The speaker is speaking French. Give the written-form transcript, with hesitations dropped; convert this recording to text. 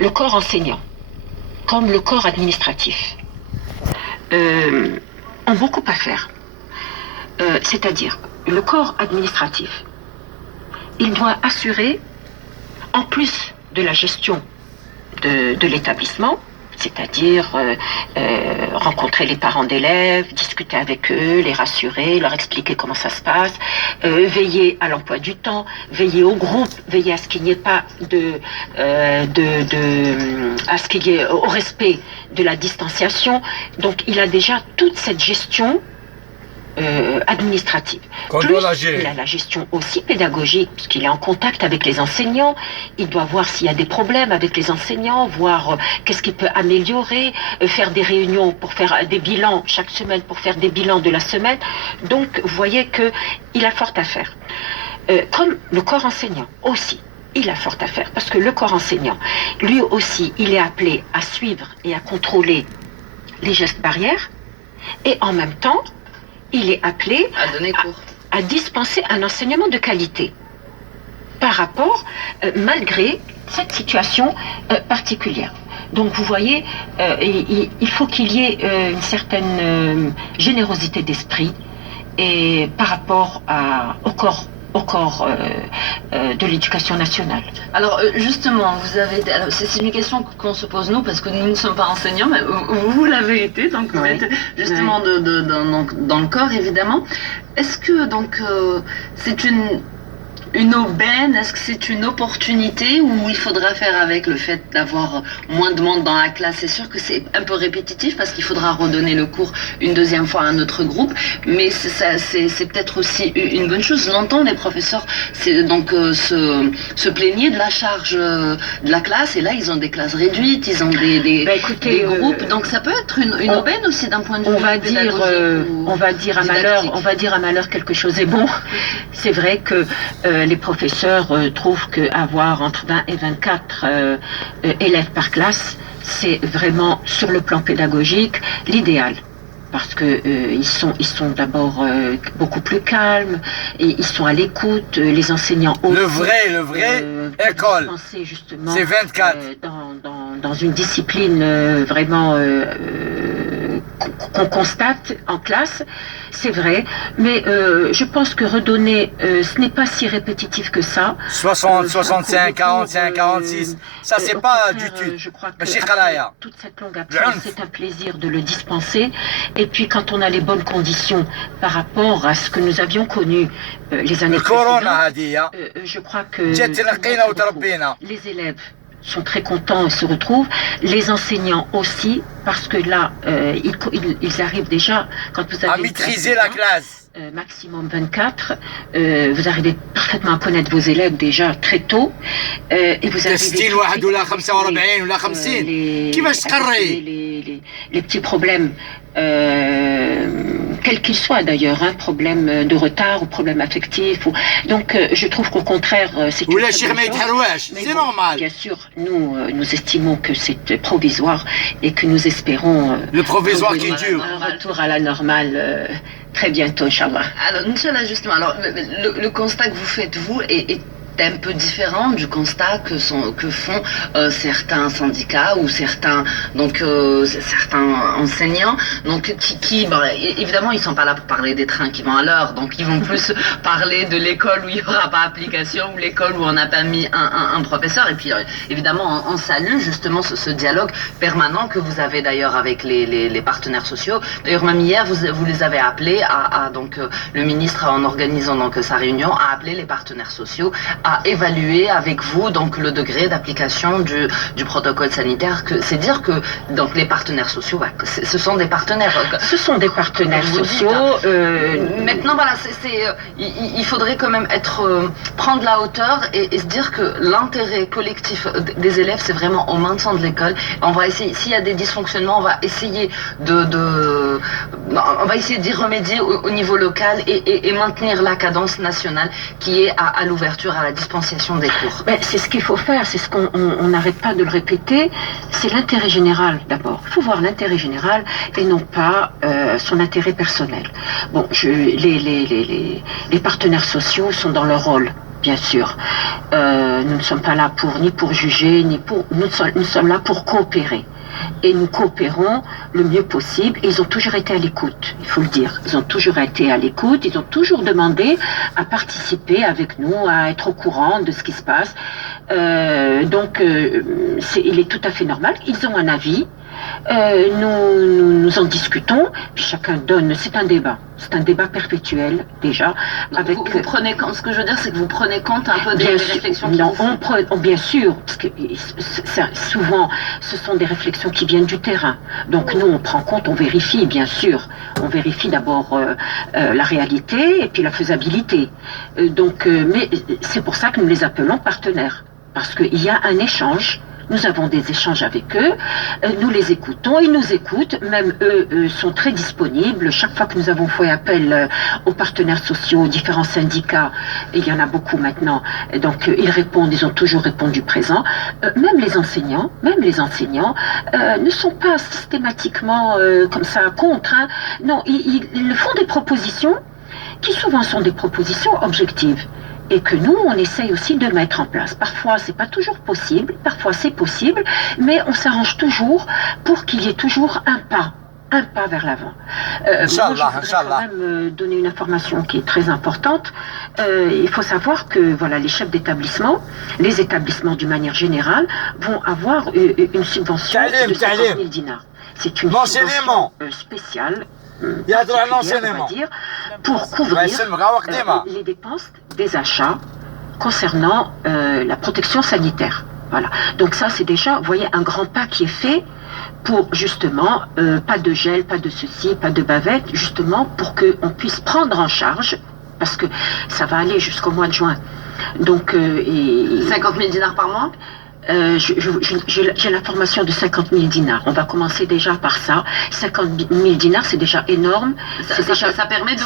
le corps enseignant, comme le corps administratif, ont beaucoup à faire. C'est-à-dire, le corps administratif, il doit assurer, en plus de la gestion de l'établissement, c'est-à-dire rencontrer les parents d'élèves, discuter avec eux, les rassurer, leur expliquer comment ça se passe, veiller à l'emploi du temps, veiller au groupe, veiller à ce qu'il n'y ait pas à ce qu'il y ait au respect de la distanciation. Donc il a déjà toute cette gestion administrative. Plus, il a la gestion aussi pédagogique, parce qu'il est en contact avec les enseignants. Il doit voir s'il y a des problèmes avec les enseignants, voir qu'est-ce qu'il peut améliorer, faire des réunions pour faire des bilans chaque semaine, pour faire des bilans de la semaine. Donc, vous voyez qu'il a fort à faire. Comme le corps enseignant aussi. Il a fort à faire, parce que le corps enseignant, lui aussi, il est appelé à suivre et à contrôler les gestes barrières, et en même temps, il est appelé à donner cours, à dispenser un enseignement de qualité par rapport, malgré cette situation particulière. Donc vous voyez, il faut qu'il y ait une certaine générosité d'esprit et par rapport au corps de l'éducation nationale. Alors justement, c'est une question qu'on se pose nous parce que nous ne sommes pas enseignants, mais vous l'avez été, donc vous êtes justement dans le corps évidemment. Est-ce que donc c'est une aubaine, est-ce que c'est une opportunité ou il faudra faire avec le fait d'avoir moins de monde dans la classe? C'est sûr que c'est un peu répétitif parce qu'il faudra redonner le cours une deuxième fois à un autre groupe, mais c'est peut-être aussi une bonne chose. Longtemps, les professeurs se plaignaient de la charge de la classe et là, ils ont des classes réduites, ils ont des groupes, donc ça peut être une aubaine aussi d'un point de vue pédagogique. On va dire à malheur quelque chose est bon. C'est vrai que les professeurs trouvent qu'avoir entre 20 et 24 élèves par classe, c'est vraiment, sur le plan pédagogique, l'idéal. Parce que ils sont d'abord beaucoup plus calmes, et ils sont à l'écoute, les enseignants aussi. Le vrai école, c'est 24. Dans une discipline vraiment qu'on constate en classe, c'est vrai, mais je pense que redonner, ce n'est pas si répétitif que ça. 60, 65, 45, 46, ça c'est pas du tout. Je crois que toute cette longue absence, c'est un plaisir de le dispenser. Et puis quand on a les bonnes conditions par rapport à ce que nous avions connu les années précédentes, je crois que les élèves sont très contents et se retrouvent, les enseignants aussi, parce que là, ils arrivent déjà, quand vous avez... à maîtriser la classe. Maximum 24, vous arrivez parfaitement à connaître vos élèves déjà très tôt, et vous arrivez les petits problèmes, quels qu'ils soient d'ailleurs, problème de retard ou problème affectif. Donc je trouve qu'au contraire, c'est une très bonne chose. C'est normal. Bien sûr, nous estimons que c'est provisoire et que nous espérons le provisoire qui dure. Un retour à la normale très bientôt, Inch'Allah. Alors, Inch'Allah, justement, le constat que vous faites, vous, est un peu différent du constat que font certains syndicats ou certains enseignants, donc qui évidemment ils sont pas là pour parler des trains qui vont à l'heure, donc ils vont plus parler de l'école où il n'y aura pas application, ou l'école où on n'a pas mis un professeur. Et puis évidemment on salue justement ce dialogue permanent que vous avez d'ailleurs avec les partenaires sociaux. D'ailleurs même hier vous les avez appelés donc le ministre, en organisant donc sa réunion, a appelé les partenaires sociaux à évaluer avec vous donc le degré d'application du protocole sanitaire. C'est dire que donc les partenaires sociaux, ce sont des partenaires. Ce sont des partenaires sociaux. Maintenant voilà, il faudrait quand même prendre la hauteur et se dire que l'intérêt collectif des élèves, c'est vraiment au maintien de l'école. On va essayer, s'il y a des dysfonctionnements, on va essayer d'y remédier au niveau local et maintenir la cadence nationale qui est à l'ouverture, à la dispensation des cours. C'est ce qu'il faut faire, c'est ce qu'on n'arrête pas de le répéter, c'est l'intérêt général d'abord. Il faut voir l'intérêt général et non pas son intérêt personnel. Bon, les partenaires sociaux sont dans leur rôle. bien sûr. Nous ne sommes pas là ni pour juger, nous sommes là pour coopérer. Et nous coopérons le mieux possible. Et ils ont toujours été à l'écoute, il faut le dire. Ils ont toujours été à l'écoute, ils ont toujours demandé à participer avec nous, à être au courant de ce qui se passe. Il est tout à fait normal. Ils ont un avis. Nous en discutons, puis chacun donne, c'est un débat perpétuel déjà. Avec vous prenez compte, ce que je veux dire, c'est que vous prenez compte un peu des réflexions qui bien sûr, parce que souvent ce sont des réflexions qui viennent du terrain. Donc nous on prend compte, on vérifie bien sûr, on vérifie d'abord la réalité et puis la faisabilité. Mais c'est pour ça que nous les appelons partenaires, parce qu'il y a un échange. Nous avons des échanges avec eux, nous les écoutons, ils nous écoutent, même eux sont très disponibles. Chaque fois que nous avons fait appel aux partenaires sociaux, aux différents syndicats, et il y en a beaucoup maintenant, donc ils répondent, ils ont toujours répondu présent. Même les enseignants ne sont pas systématiquement comme ça contre. Hein. Non, ils font des propositions qui souvent sont des propositions objectives. Et que nous, on essaye aussi de mettre en place. Parfois, c'est pas toujours possible, parfois c'est possible, mais on s'arrange toujours pour qu'il y ait toujours un pas vers l'avant. Inch'Allah, je voudrais quand même donner une information qui est très importante. Il faut savoir que voilà, les chefs d'établissement, les établissements d'une manière générale, vont avoir une subvention de 50 000 dinars. C'est une subvention spéciale. Il y a de l'enseignement pour couvrir les dépenses des achats concernant la protection sanitaire. Voilà. Donc ça, c'est déjà, vous voyez, un grand pas qui est fait pour justement, pas de gel, pas de ceci, pas de bavette, justement pour qu'on puisse prendre en charge, parce que ça va aller jusqu'au mois de juin. Donc, 50 000 dinars par mois? J'ai l'information de 50 000 dinars. On va commencer déjà par ça. 50 000 dinars, c'est déjà énorme. Ça permet de